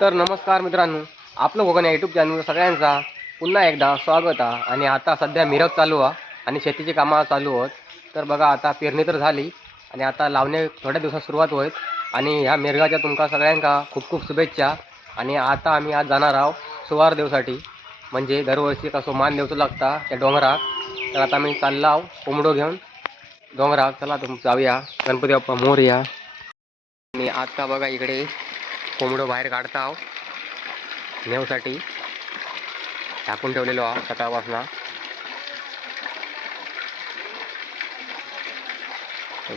तर नमस्कार मित्रांनो आपलं कोकण या यूट्यूब चॅनल सगळ्यांचा पुन्हा एकदा स्वागत आहे. आणि आता सध्या मिरग चालू आहे आणि शेतीची कामं चालू आहेत. तर बघा आता पेरणी तर झाली आणि आता लावणे थोड्या दिवसात सुरुवात होईल. आणि ह्या मिरगाच्या तुमका सगळ्यांका खूप खूप शुभेच्छा. आणि आता आम्ही आज जाणार आहोत सुवार देवसाठी. म्हणजे दरवर्षी कसं मान देवचं लागता त्या डोंगरात. तर आता आम्ही चाललो आहो कोंबडो घेऊन. डोंगरात चला तुम जाऊया. गणपती बाप्पा मोर या आणि आता बघा इकडे कोंबडं बाहेर काढता आहो नेवसाठी टाकून ठेवलेलो आहो सकाळपासून.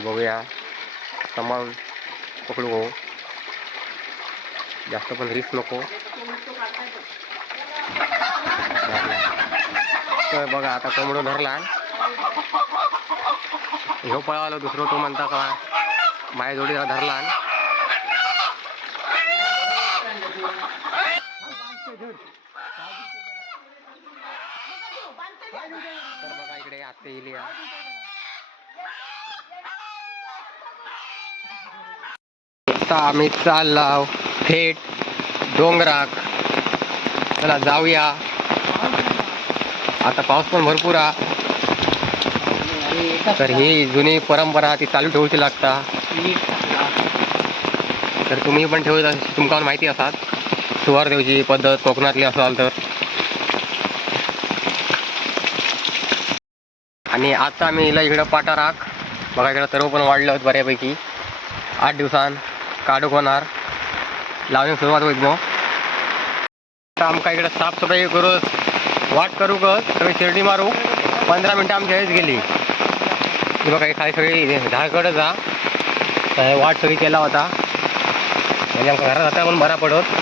बघूया. समान पकडू हो जास्त पण रिस्क नको. तर बघा आता कोंबडं धरला. ह्यो पळालो दुसरं तो म्हणता का माझ्या जोडीला धरला तर बघा इकडे आता आम्ही चाललाव. थेट डोंगराक. चला जाऊया. आता पाऊस पण भरपूर हा तर ही जुनी परंपरा ती चालू ठेवूची लागता. तर तुम्ही पण ठेवत तुमका माहिती असाल. सुवारदेवची पद्धत कोकणातली असाल तर. आणि आता आम्ही इला इकडं पाटा राख. बघा इकडं सर्व पण वाढलं होतं बऱ्यापैकी. आठ दिवसान काढूक होणार. लावण्यास सुरुवात होईल मग. आता आमका इकडं साफसफाई करू वाट करू सगळी शिर्डी मारू. पंधरा मिनटं आमच्या वेळेस गेली. बघा खाली सगळी झाडकडं जा. वाट सगळी केला होता. म्हणजे आमच्या घरात आता म्हणून बरा पडत.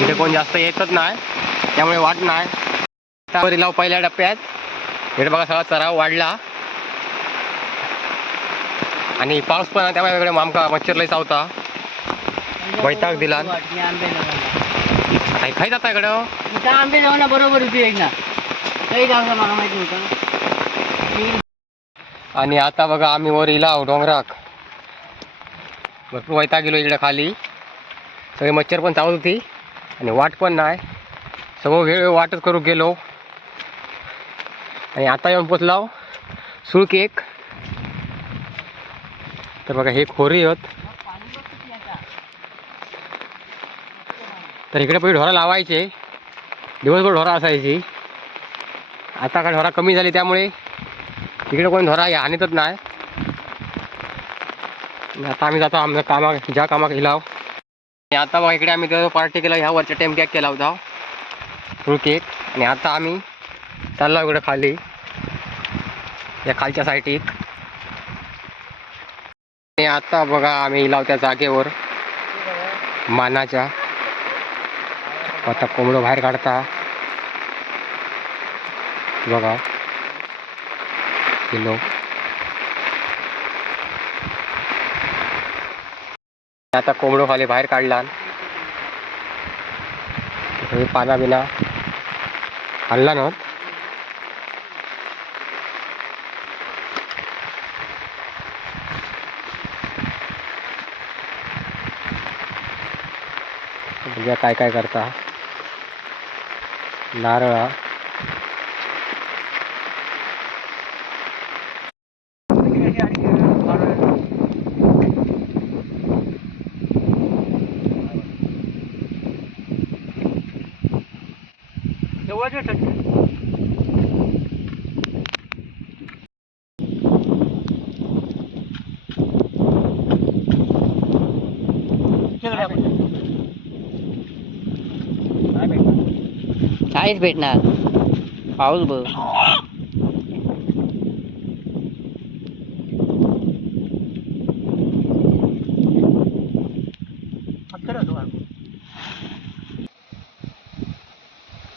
इथे कोण जास्त येतच नाही. त्यामुळे वाट नाही. त्यावर लाव पहिल्या टप्प्यात. इकडे बघा सगळा चराव वाढला. आणि पाऊस पण त्यामुळे इकडे आमका मच्छर लई चावता वैताग दिला. आता हे खाई जाता इकडं. इथं आंबे जाऊ ना बरोबर होती एक ना. काही जाऊ ना मला माहिती होतं. आणि आता बघा आम्ही वर इला डोंगराक. भरपूर वैताग गेलो इकडे खाली. सगळे मच्छर पण चावत होती. आणि वाट पण नाही सगळं वेळ वाटच करू गेलो. आणि आता येऊन पोचलाव सुळक एक. तर बघा हे खोरी होत तर इकडे पहिले ढोरा लावायचे. दिवसभर ढोरा असायची. आता का ढोरा कमी झाली त्यामुळे इकडे कोणी ढोरा आणतच नाही. आता आम्ही जातो आमच्या कामा ज्या कामाक हिलाव आणि आता बघा इकडे आम्ही पार्टी केला ह्या वरच्या टेम कॅक केला होता. फुल केक आणि आता आम्ही चाललो इकडे खाली. या खालच्या साईटीत आणि आता बघा आम्ही लावत्या जागेवर. मानाच्या. आता कोंबडं बाहेर काढता. बघा. किलो. आता कोंबडो खाली बाहेर काढला. पाना बिना आणला ना. बघूया काय काय करता? नारळा. नाहीच भेटणार. पाऊस बघ.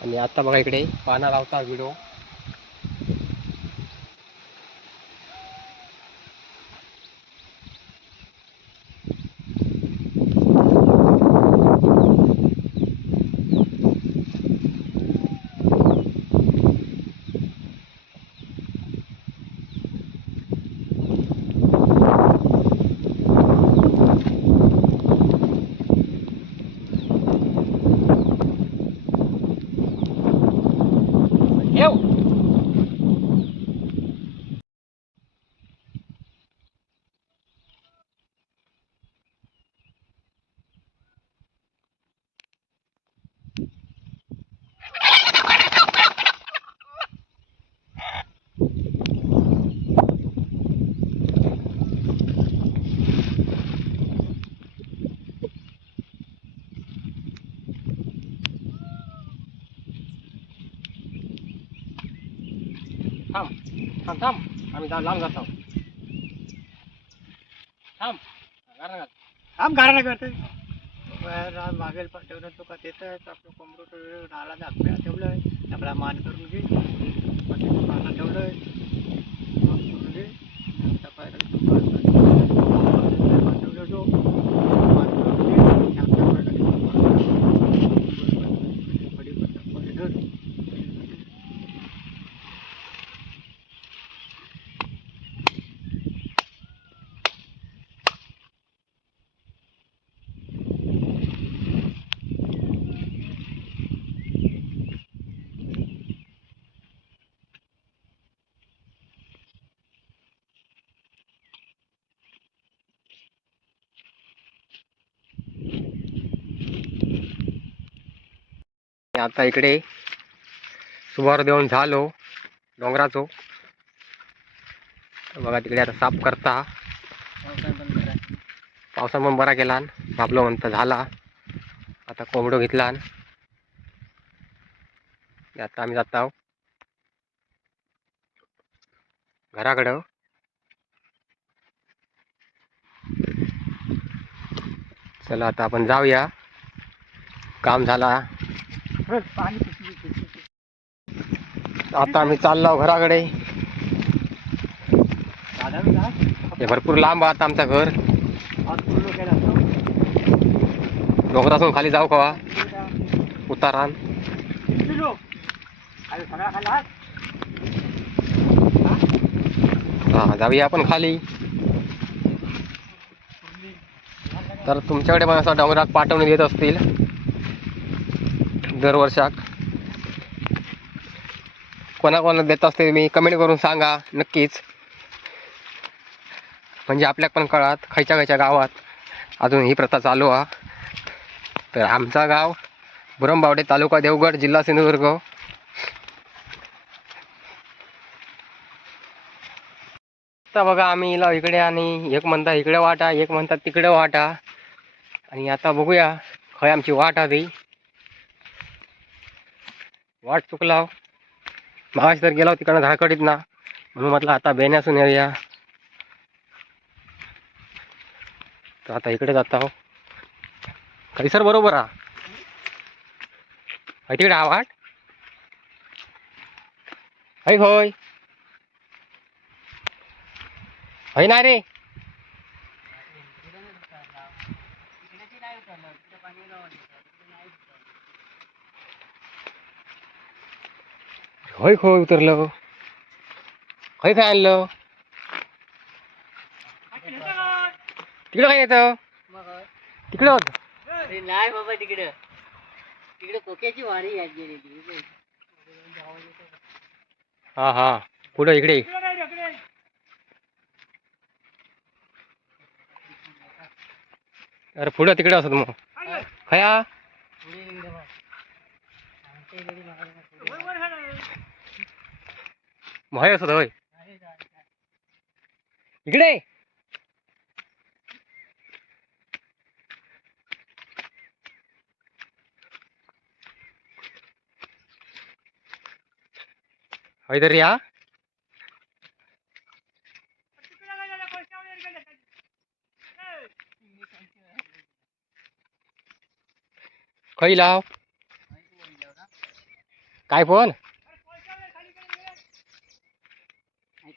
आणि आता बघा इकडे पाना लावता व्हिडिओ थांब थांब आम्ही जा लांब जात आहोत थांब गारा घाल. काम करा करते मागेल पाठवलं तो का देत आपलं कोंबडं नाला दाखव्या ठेवलं आपला मान करून घे पाना ठेवलं करून घे आता पाहिलं पाठवलं तो मान करून घे आपल्या पायाखाली पडी पडी धर. आता इकडे सुभार देऊन झालो डोंगराचो. बघा तिकडे आता साफ करता. पावसाळ्यात पण पावसा पण बरा केला आपलं म्हणता झाला. आता कोंबडो घेतला आता आम्ही जात आहोत घराकडं. चला आता आपण जाऊया. काम झाला. आता आम्ही चाललो घराकडे. हे भरपूर लांब आता आमचं घर. डोंगरातून खाली जाऊ कवा उतारान. हा जाऊया आपण खाली. तर तुमच्याकडे पण असं डोंगरात पाठवून देत असतील. दरवर्षाक कोणाकोणाला देत असते मी कमेंट करून सांगा नक्कीच. म्हणजे आपल्याक पण कळात खयच्या खयच्या गावात. अजून ही प्रथा चालू आहे तर आमचा गाव बुरमबावडे तालुका देवगड जिल्हा सिंधुदुर्ग. आता बघा आम्ही इला इकडे आणि एक म्हणता इकडे वाटा एक म्हणतात तिकडे वाटा. आणि आता बघूया खय आमची वाट आधी वाट चुकलाव हो. मागाशी तर गेलो हो तिकडनं झाकडीत ना. म्हणून म्हटलं आता बेण्यासून येऊया. तर आता इकडे जात आहो काही सर बरोबर हा. तिकडे हा वाट. है होय. है ना रे. होय होय उतरलं होय काय आणलं? तिकडं काय येतं? तिकडं होत. अरे नाही बाबा तिकडं. तिकडे कोक्याची याद गेलेली. हा हा. पुढं इकडे? अरे पुढं तिकडे असत मग. खया? मग असत होय इकडे होय तरी या खई लाव काय फोन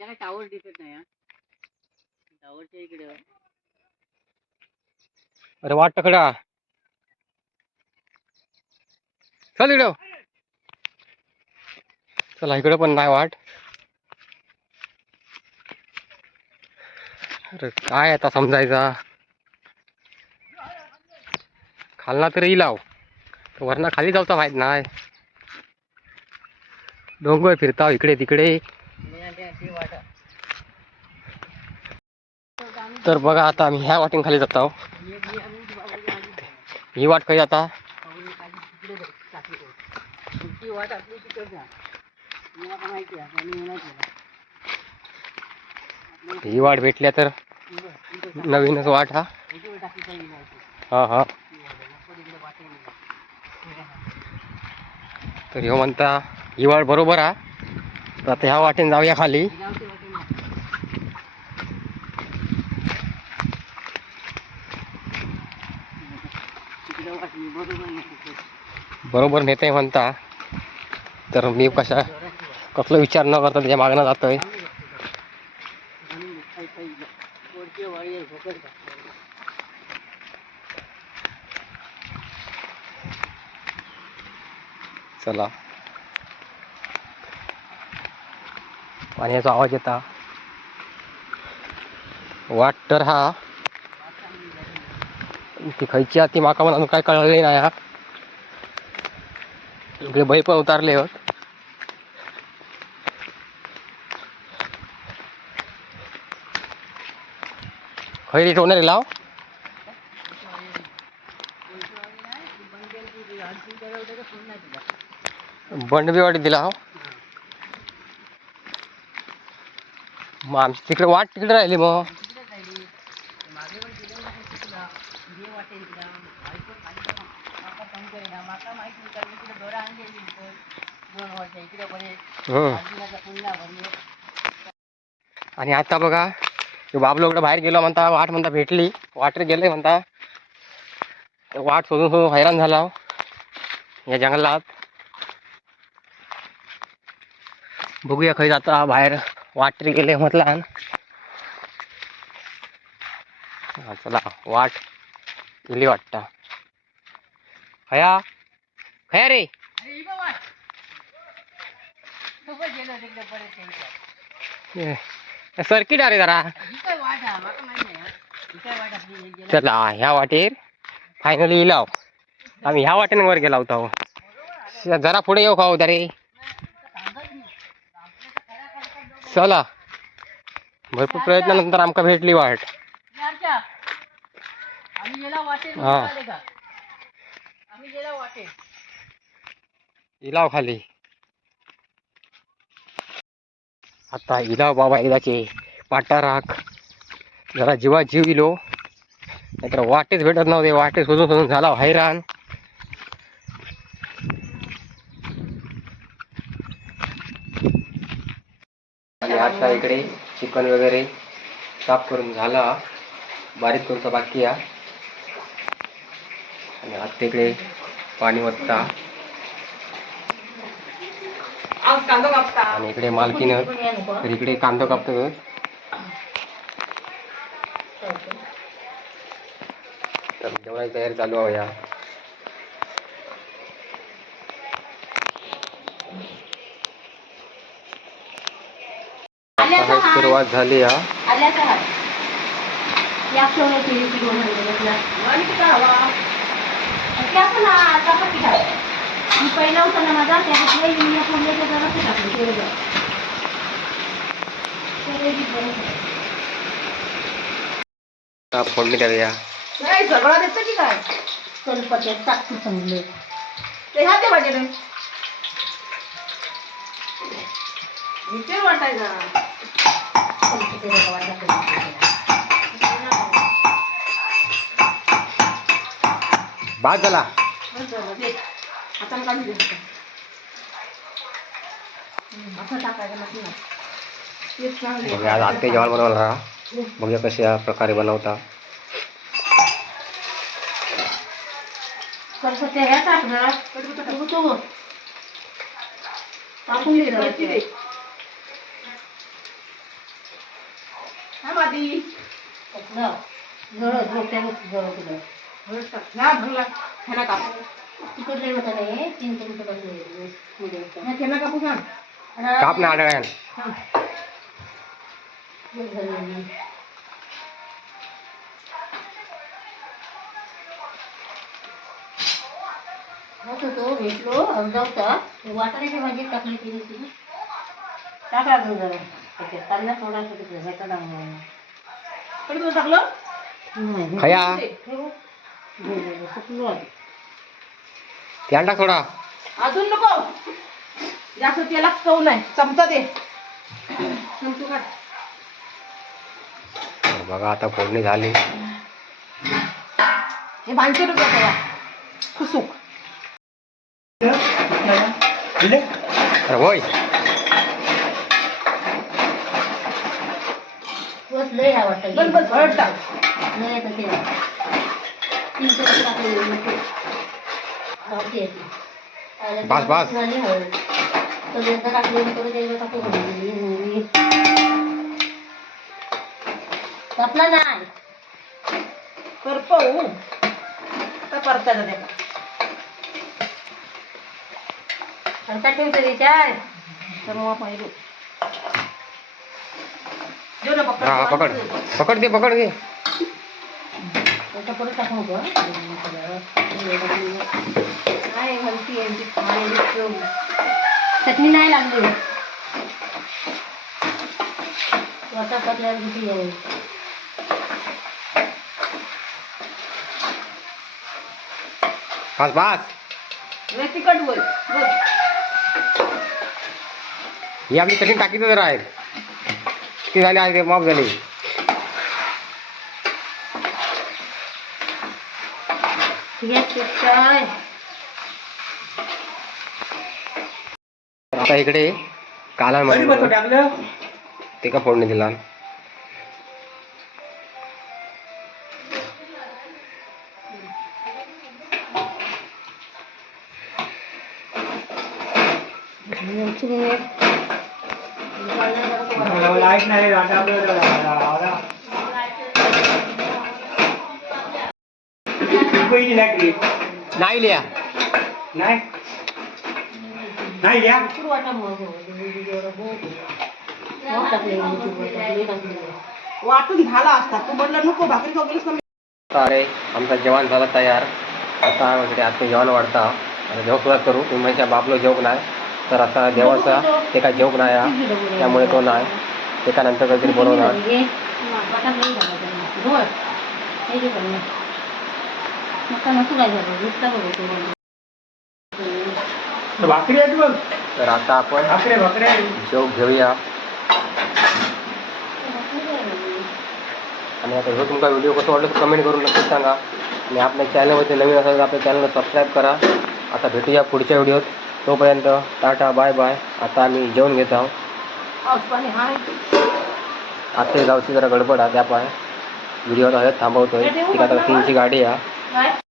त्याला टावर दिसत नाही टावरच्या इकडे अरे वाट टकडा चल इकडं. चला इकडं पण नाही वाट. अरे काय आता समजायचा? खालना तरी लाव. वरना खाली जाऊचा माहीत नाही. डोंगर फिरताव इकडे तिकडे. तर बघा आता आम्ही ह्या वाटेन खाली जात आहोत. ही वाट काही आता? ही वाट भेटल्या तर नवीनच वाट हा. हा हा. तर ह्यो म्हणता ही वाट बरोबर हा. तर आता ह्या वाटेने जाऊया खाली. बरोबर नेते म्हणता. तर मी कशा कसला विचार न करता त्याच्या मागणं जातोय. चला. पाण्याचा आवाज येता. वाट तर हा. ती खयची हा ती माका म्हणून काय कळले नाही हा. इकडे बैल पण उतारले होत. खैरी ठेवणार लाव. बंड बी वाटी दिला हो. मग आमची तिकडे वाट तिकडे राहिली मग. हम्म. आणि आता बघा बाबलो इकडे बाहेर गेलो म्हणता वाट म्हणता भेटली. वाटेत गेले म्हणता. वाट शोधून शोधून हैराण झाला हो. या जंगलात. बघूया खंय जाता बाहेर. वाटरी गेले म्हटलं हा, चला वाट गेली वाटता. खया खया रे. सर्किट अरे जरा. चला ह्या वाटेर फायनली इलाव आम्ही ह्या वाटेन वर गेला होता जरा पुढे येऊ खाऊ हो रे चला. भरपूर प्रयत्नानंतर आमका भेटली वाट. हा. इलाव खाली. आता इलाव बाबा एकदाचे पाटा राख. जरा जीवा जीव इलो. नाहीतर वाटेच भेटत नव्हते. वाटे शोधून शोधून झाला हैराण आणि आता इकडे चिकन वगैरे साफ करून झाला. बारीक करूचा बाकी आहे. आणि आता इकडे पाणी वत्ता आणि इकडे मालकीनं तर इकडे कांदा कापतो तर जेवणाची तयारी चालू आहे. या आता सुरुवात झाली हा. पहिला होता. ना माझा त्याच्यातले युनिया फोडले जरा ते टाकले तेवढं आता फोडणी नाही झगडा देतो की काय? कलपत्यात टाकतो चांगले ते ह्या ते वाटेल विचार वाटायचा. बाद झाला आता काढून असं टाकायचं ना. बघूया आज आत्ते जेवण बनवणार हा. बघूया कशा प्रकारे बनवता. कलपत्या ह्या टाकून दे जरा वरती दे. हा, मादी. जळ डोक्यावर जळ तुला टाक. ना, भरला. ह्याला काप. होता नाही तीन ना आडव्यान तो भेटलो अर्धावता वाटाण्याची भाजी टाकली केली तिने टाकला तुम्ही जरा त्याच्यात कांदा थोडा ह्याचा डांगर टाकलं? खया. टाक थोडा. अजून नको. जास्त तेलात चव नाही. चमचा दे. चमचू काढ. तर बघा आता फोडणी झाली. हे भांचे रुपये खुसूक. अरे होय. लय आहे वाटतं बस, बस, हळद टाक. लय आहे तसे आहे. तीन चमचे टाकले नको. गावठी आहे ती. आणि बास, बास. झाली हळद. तर एकदा टाकली टाकू नाही करपवू आता परतायला द्या हलका ठेवतो विचार तर मग पकड हा पकड. पकड दे पकड घे. चटणी नाही लागली. वाटा टाकल्यावर किती आहे. बस ही आपली चटणी टाकी जरा आहे. ती झाली आहे माफ झाली. आता इकडे काला ते का फोडणी दिला? नाही नाही लिया नाही नाही या वाटा मग मग टाकले टाकले वाटून झाला असता तू म्हणलं नको भाकरी खाऊ गेलीस ना अरे आमचा जेवण झाला तयार. आता म्हणजे आता जेवण वाढता. आता जेवण सुद्धा करू. तुम्ही म्हणजे बापलो जेवक नाही तर असा देवाचा ते काय जेवक नाही हा. त्यामुळे तो नाही. ते का नंतर काहीतरी बनवणार भाकरी आहेत बघ तर आता आपण भाकरे भाकरे जेव घेऊया. आणि आता जो तुमचा व्हिडिओ कसं वाटलं कमेंट करून नक्कीच सांगा. आणि आपल्या चॅनलवरती नवीन असेल तर आपल्या चॅनलला सबस्क्राईब करा. आता भेटूया पुढच्या व्हिडिओत. तोपर्यंत टाटा बाय बाय. आता आम्ही जेवण घेत आहोत. आता गावची जरा गडबड आहे त्या पाय. व्हिडिओ हळद थांबवतोय. ती आता तीनची गाडी आहे.